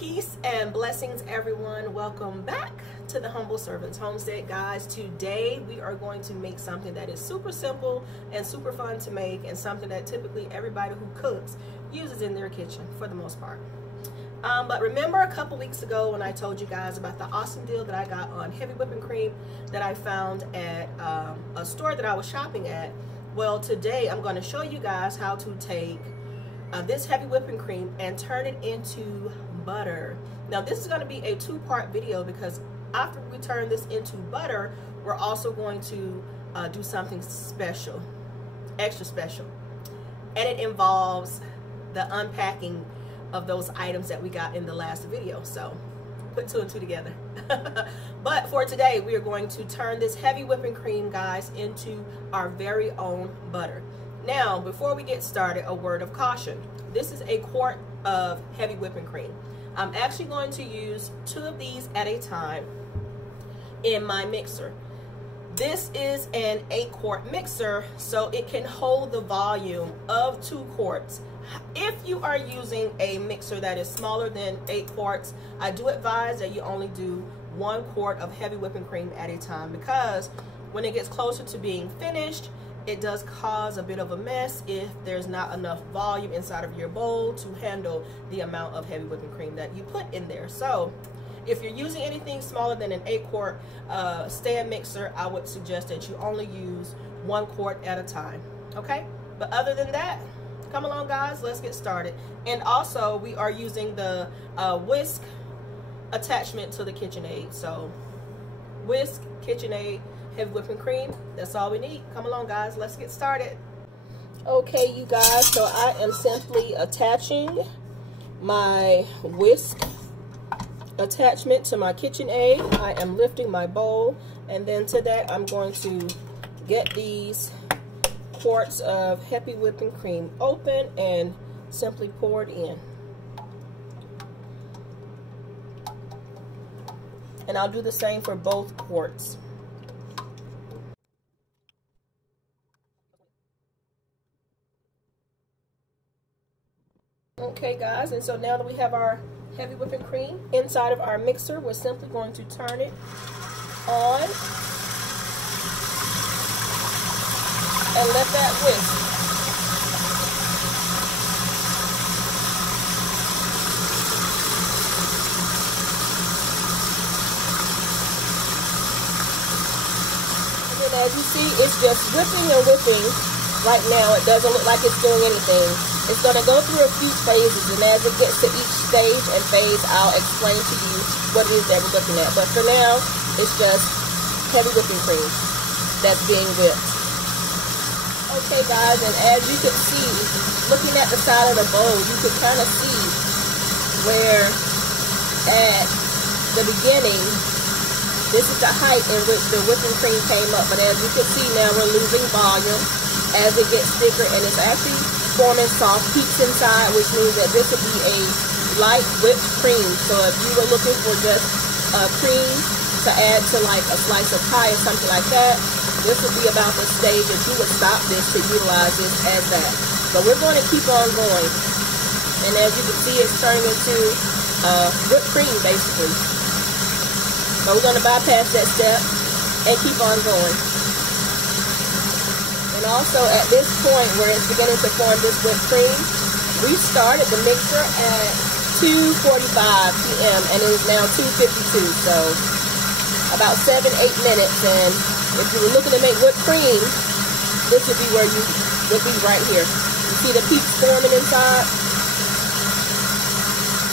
Peace and blessings, everyone. Welcome back to the Humble Servants Homestead, guys. Today we are going to make something that is super simple and super fun to make, and something that typically everybody who cooks uses in their kitchen for the most part. But remember a couple weeks ago when I told you guys about the awesome deal that I got on heavy whipping cream that I found at a store that I was shopping at? Well, today I'm going to show you guys how to take this heavy whipping cream and turn it into butter. Now this is going to be a two-part video, because after we turn this into butter, we're also going to do something special, extra special, and it involves the unpacking of those items that we got in the last video. So put two and two together. But for today, we are going to turn this heavy whipping cream, guys, into our very own butter. Now, before we get started, a word of caution. This is a quart of heavy whipping cream. I'm actually going to use 2 of these at a time in my mixer. This is an 8-quart mixer, so it can hold the volume of 2 quarts. If you are using a mixer that is smaller than 8 quarts, I do advise that you only do 1 quart of heavy whipping cream at a time, because when it gets closer to being finished, it does cause a bit of a mess if there's not enough volume inside of your bowl to handle the amount of heavy whipping cream that you put in there. So if you're using anything smaller than an 8-quart stand mixer, I would suggest that you only use 1 quart at a time, okay? But other than that, come along, guys, let's get started. And also, we are using the whisk attachment to the KitchenAid. So whisk, KitchenAid, heavy whipping cream, that's all we need. Come along, guys, let's get started. Okay, you guys, so I am simply attaching my whisk attachment to my KitchenAid. I am lifting my bowl, and then to that I'm going to get these quarts of heavy whipping cream open and simply pour it in. And I'll do the same for both quarts. Okay, guys, and so now that we have our heavy whipping cream inside of our mixer, we're simply going to turn it on and let that whisk. And then as you see, it's just whipping and whipping right now. It doesn't look like it's doing anything. It's going to go through a few phases, and as it gets to each stage and phase, I'll explain to you what it is that we're looking at. But for now, it's just heavy whipping cream that's being whipped. Okay, guys, and as you can see, looking at the side of the bowl, you can kind of see where at the beginning, this is the height in which the whipping cream came up. But as you can see now, we're losing volume as it gets thicker, and it's actually forming soft peaks inside, which means that this would be a light whipped cream. So if you were looking for just cream to add to like a slice of pie or something like that, this would be about the stage that you would stop this to utilize this as that. So we're going to keep on going, and as you can see, it's turning into whipped cream basically. So we're going to bypass that step and keep on going. And also at this point where it's beginning to form this whipped cream, we started the mixer at 2:45 p.m. and it is now 2:52, so about 7-8 minutes. And if you were looking to make whipped cream, this would be where you would be, right here. You see the peaks forming inside?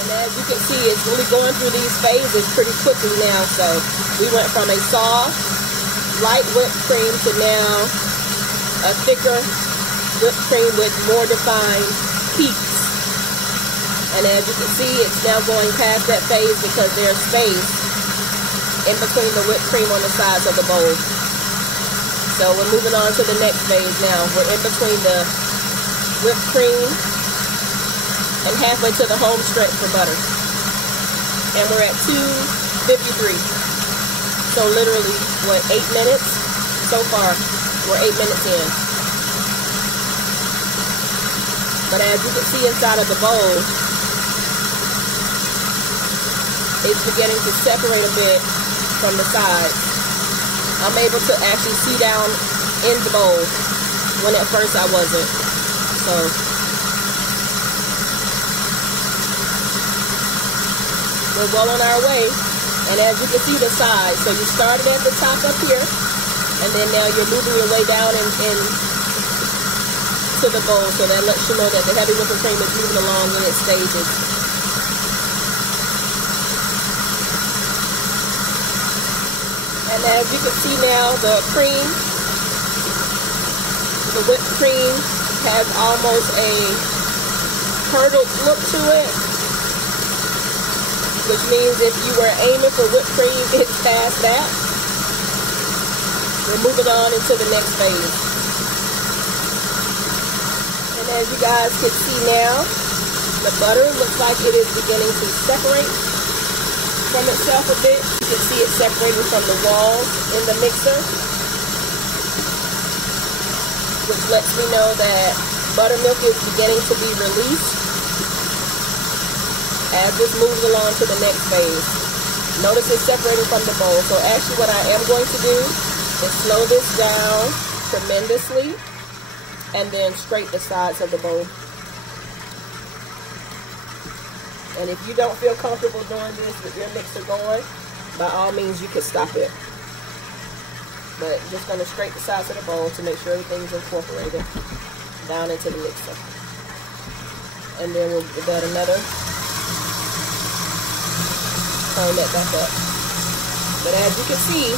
And as you can see, it's really going through these phases pretty quickly now. So we went from a soft, light whipped cream to now a thicker whipped cream with more defined peaks. And as you can see, it's now going past that phase because there's space in between the whipped cream on the sides of the bowl. So we're moving on to the next phase now. We're in between the whipped cream and halfway to the home stretch for butter. And we're at 2:53. So literally, what, 8 minutes? So far, we're 8 minutes in. But as you can see inside of the bowl, is beginning to separate a bit from the sides. I'm able to actually see down in the bowl when at first I wasn't. So we're well on our way. And as you can see the sides, so you started at the top up here, and then now you're moving your way down in to the bowl. So that lets you know that the heavy whipping cream is moving along in its stages. And as you can see now, the cream, the whipped cream has almost a curdled look to it, which means if you were aiming for whipped cream, it's past that. We're moving on into the next phase. And as you guys can see now, the butter looks like it is beginning to separate from itself a bit. You can see it separating from the walls in the mixer, which lets me know that buttermilk is beginning to be released as this moves along to the next phase. Notice it's separating from the bowl. So actually what I am going to do is slow this down tremendously and then scrape the sides of the bowl. And if you don't feel comfortable doing this with your mixer going, by all means you can stop it. But just going to scrape the sides of the bowl to make sure everything's incorporated down into the mixer. And then we'll give that another turn that back up. But as you can see,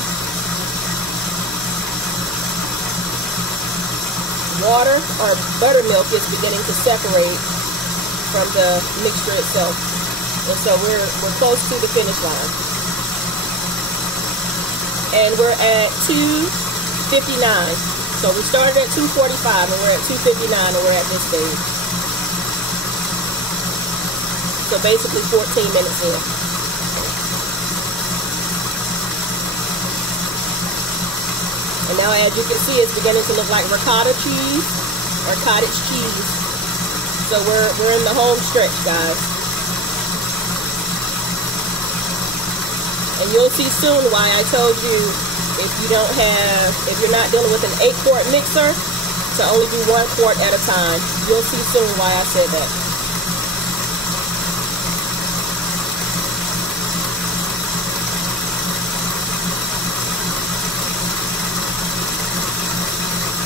water or buttermilk is beginning to separate from the mixture itself. And so we're close to the finish line. And we're at 2:59. So we started at 2:45 and we're at 2:59 and we're at this stage. So basically 14 minutes in. And now as you can see, it's beginning to look like ricotta cheese or cottage cheese. So we're in the home stretch, guys. And you'll see soon why I told you if you're not dealing with an 8-quart mixer, to only do 1 quart at a time. You'll see soon why I said that.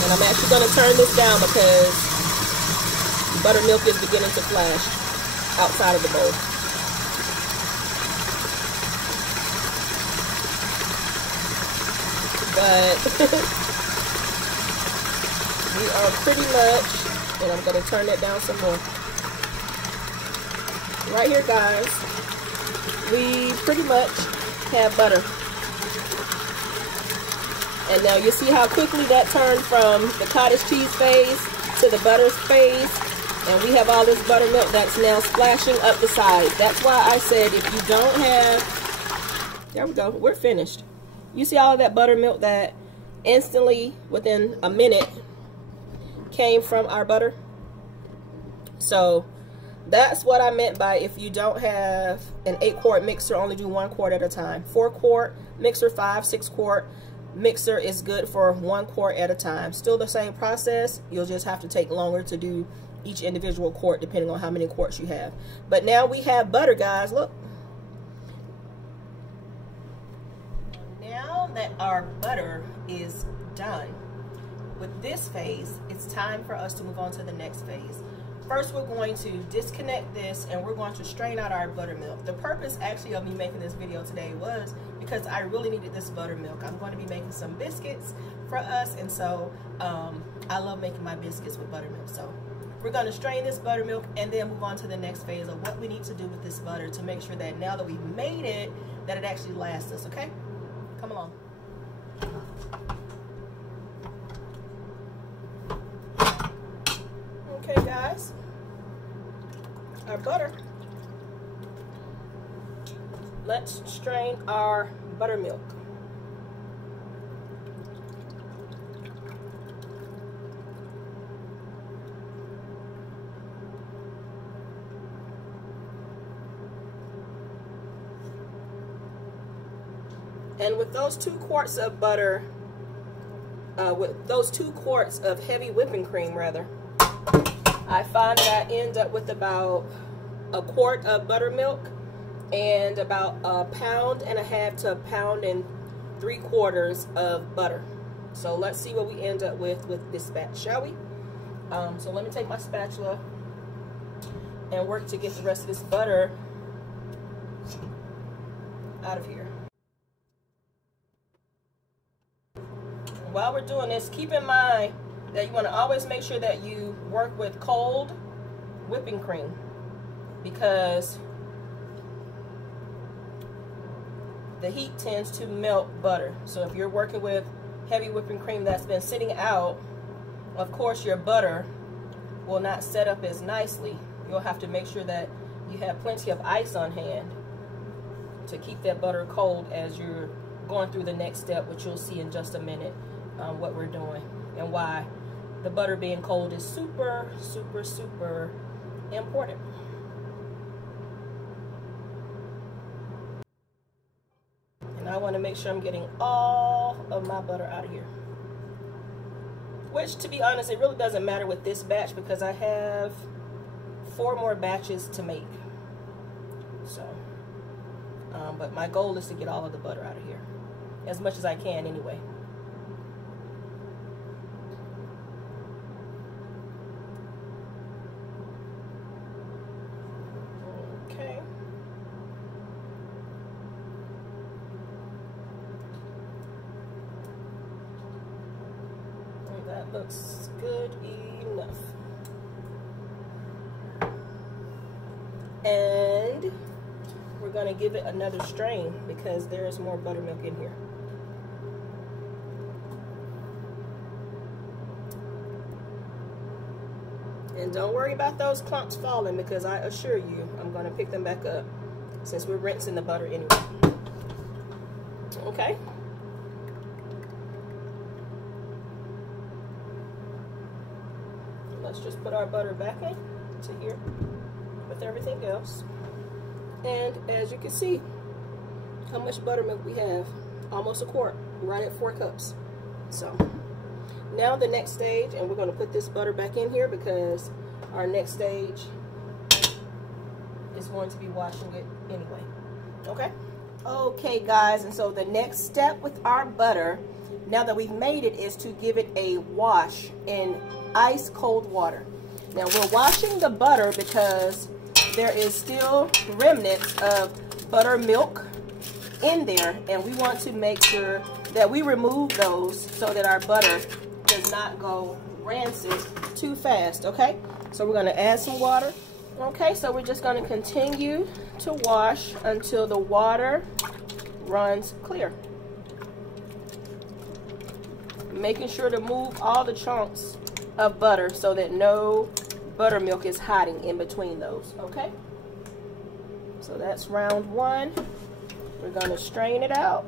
And I'm actually going to turn this down because buttermilk is beginning to flash outside of the bowl. But we are pretty much, and I'm going to turn that down some more. Right here, guys, we pretty much have butter. And now you see how quickly that turned from the cottage cheese phase to the butter phase. And we have all this buttermilk that's now splashing up the side. That's why I said if you don't have, there we go, we're finished. You see all of that buttermilk that instantly, within a minute, came from our butter? So that's what I meant by if you don't have an 8-quart mixer, only do 1 quart at a time. 4-quart mixer, 5, 6-quart mixer is good for 1 quart at a time. Still the same process. You'll just have to take longer to do each individual quart depending on how many quarts you have. But now we have butter, guys. Look. Now that our butter is done with this phase, it's time for us to move on to the next phase. First, we're going to disconnect this and we're going to strain out our buttermilk. The purpose actually of me making this video today was because I really needed this buttermilk. I'm going to be making some biscuits for us, and so I love making my biscuits with buttermilk. So we're going to strain this buttermilk and then move on to the next phase of what we need to do with this butter to make sure that now that we've made it, that it actually lasts us, okay? Come along. Okay, guys, our butter. Let's strain our buttermilk. And with those 2 quarts of butter, with those 2 quarts of heavy whipping cream rather, I find that I end up with about a quart of buttermilk and about 1.5 pounds to 1 3/4 pounds of butter. So let's see what we end up with this batch, shall we? So let me take my spatula and work to get the rest of this butter out of here. While we're doing this, keep in mind that you want to always make sure that you work with cold whipping cream, because the heat tends to melt butter. So if you're working with heavy whipping cream that's been sitting out, of course your butter will not set up as nicely. You'll have to make sure that you have plenty of ice on hand to keep that butter cold as you're going through the next step, which you'll see in just a minute what we're doing and why the butter being cold is super, super, super important. And I want to make sure I'm getting all of my butter out of here. Which, to be honest, it really doesn't matter with this batch because I have 4 more batches to make. So, but my goal is to get all of the butter out of here, as much as I can anyway. Okay. And that looks good enough. And we're going to give it another strain because there is more buttermilk in here. And don't worry about those clumps falling, because I assure you I'm going to pick them back up since we're rinsing the butter anyway. Okay. Let's just put our butter back in to here with everything else. And as you can see how much buttermilk we have, almost a quart, right at 4 cups. So now the next stage, and we're going to put this butter back in here because our next stage is going to be washing it anyway. Okay? Okay guys, and so the next step with our butter, now that we've made it, is to give it a wash in ice cold water. Now we're washing the butter because there is still remnants of buttermilk in there, and we want to make sure that we remove those so that our butter does not go rancid too fast. Okay, so we're going to add some water. Okay, so we're just going to continue to wash until the water runs clear, making sure to move all the chunks of butter so that no buttermilk is hiding in between those. Okay, so that's round 1. We're going to strain it out.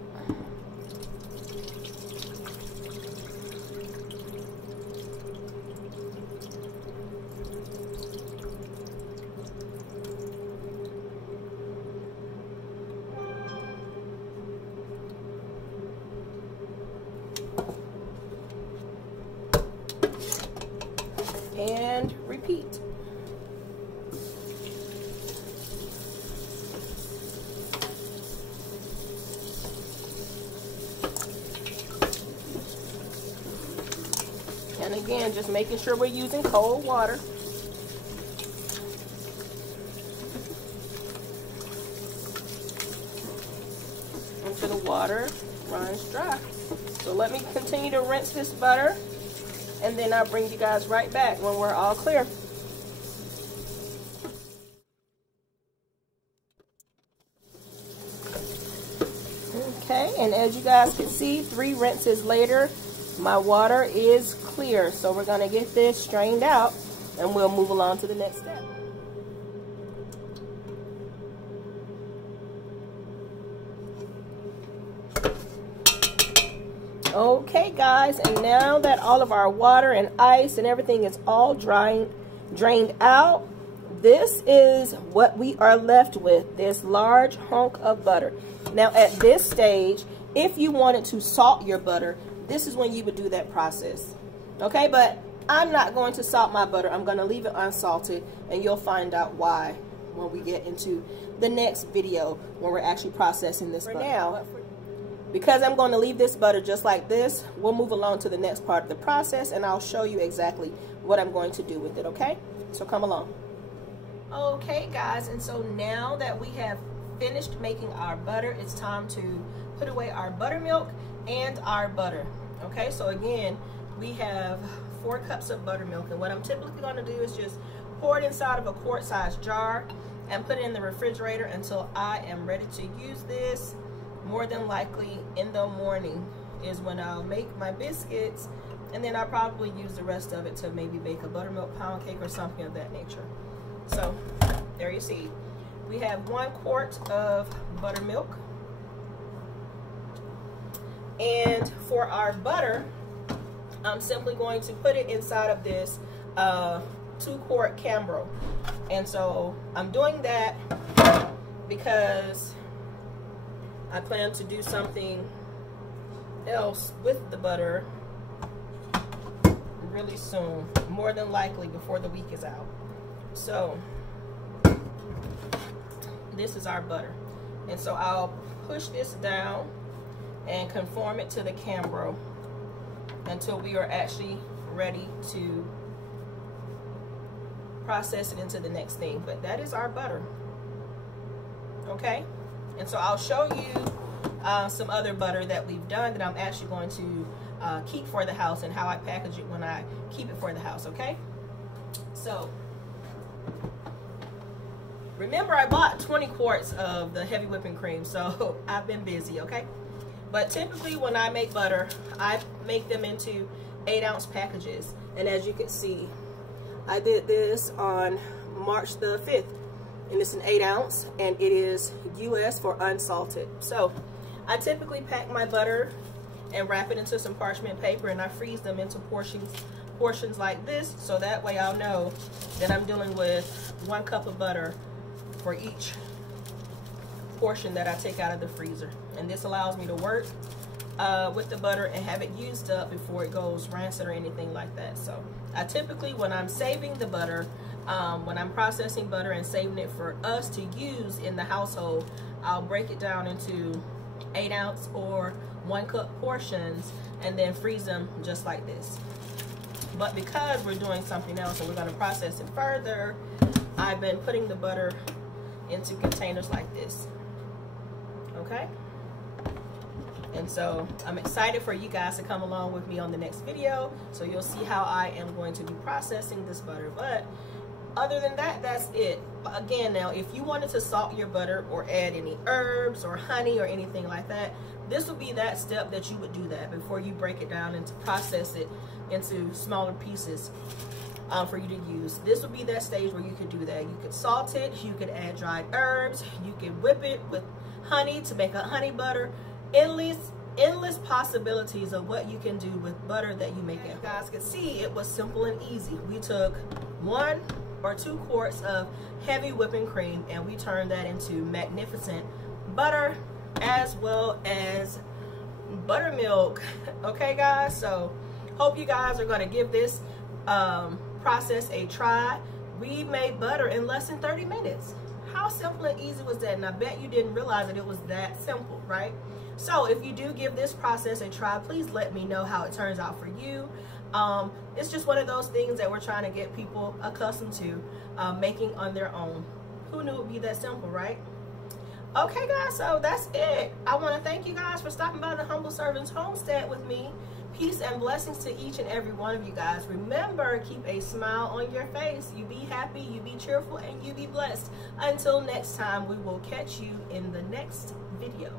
And repeat. And again, just making sure we're using cold water. Until the water runs dry. So let me continue to rinse this butter, and then I'll bring you guys right back when we're all clear. Okay, and as you guys can see, 3 rinses later, my water is clear. So we're going to get this strained out, and we'll move along to the next step. Okay guys, and now that all of our water and ice and everything is all drained out, this is what we are left with, this large hunk of butter. Now at this stage, If you wanted to salt your butter, this is when you would do that process. Okay, but I'm not going to salt my butter. I'm going to leave it unsalted, and you'll find out why when we get into the next video when we're actually processing this butter. For now, because I'm going to leave this butter just like this, we'll move along to the next part of the process, and I'll show you exactly what I'm going to do with it, okay? So come along. Okay, guys, and so now that we have finished making our butter, it's time to put away our buttermilk and our butter. Okay, so again, we have 4 cups of buttermilk, and what I'm typically going to do is just pour it inside of a quart-sized jar and put it in the refrigerator until I am ready to use this. More than likely in the morning is when I'll make my biscuits, and then I'll probably use the rest of it to maybe bake a buttermilk pound cake or something of that nature. So there you see, we have 1 quart of buttermilk, and for our butter, I'm simply going to put it inside of this 2-quart Cambro. And so I'm doing that because I plan to do something else with the butter really soon, more than likely before the week is out. So this is our butter, and so I'll push this down and conform it to the Cambro until we are actually ready to process it into the next thing. But that is our butter, okay? And so I'll show you some other butter that we've done that I'm actually going to keep for the house, and how I package it when I keep it for the house, okay? So remember, I bought 20 quarts of the heavy whipping cream, so I've been busy, okay? But typically when I make butter, I make them into 8-ounce packages. And as you can see, I did this on March the 5th. And it's an 8-ounce, and it is US for unsalted. So I typically pack my butter and wrap it into some parchment paper, and I freeze them into portions like this, so that way I'll know that I'm dealing with 1 cup of butter for each portion that I take out of the freezer. And this allows me to work with the butter and have it used up before it goes rancid or anything like that. So I typically, when I'm saving the butter, when I'm processing butter and saving it for us to use in the household, I'll break it down into 8-ounce or 1 cup portions and then freeze them just like this. But because we're doing something else and we're going to process it further, I've been putting the butter into containers like this, okay? And so I'm excited for you guys to come along with me on the next video, so you'll see how I am going to be processing this butter. But other than that, that's it. Again, now, if you wanted to salt your butter or add any herbs or honey or anything like that, this would be that step that you would do that before you break it down and to process it into smaller pieces for you to use. This would be that stage where you could do that. You could salt it, you could add dried herbs, you could whip it with honey to make a honey butter. Endless possibilities of what you can do with butter that you make. As you guys can see, it was simple and easy. We took 1 or 2 quarts of heavy whipping cream and we turned that into magnificent butter as well as buttermilk. Okay, guys, so hope you guys are going to give this process a try. We made butter in less than 30 minutes. How simple and easy was that? And I bet you didn't realize that it was that simple, right? So if you do give this process a try, please let me know how it turns out for you. It's just one of those things that we're trying to get people accustomed to making on their own. Who knew it would be that simple, right? Okay, guys, so that's it. I want to thank you guys for stopping by the Humble Servants Homestead with me. Peace and blessings to each and every one of you guys. Remember, keep a smile on your face. You be happy, you be cheerful, and you be blessed. Until next time, we will catch you in the next video.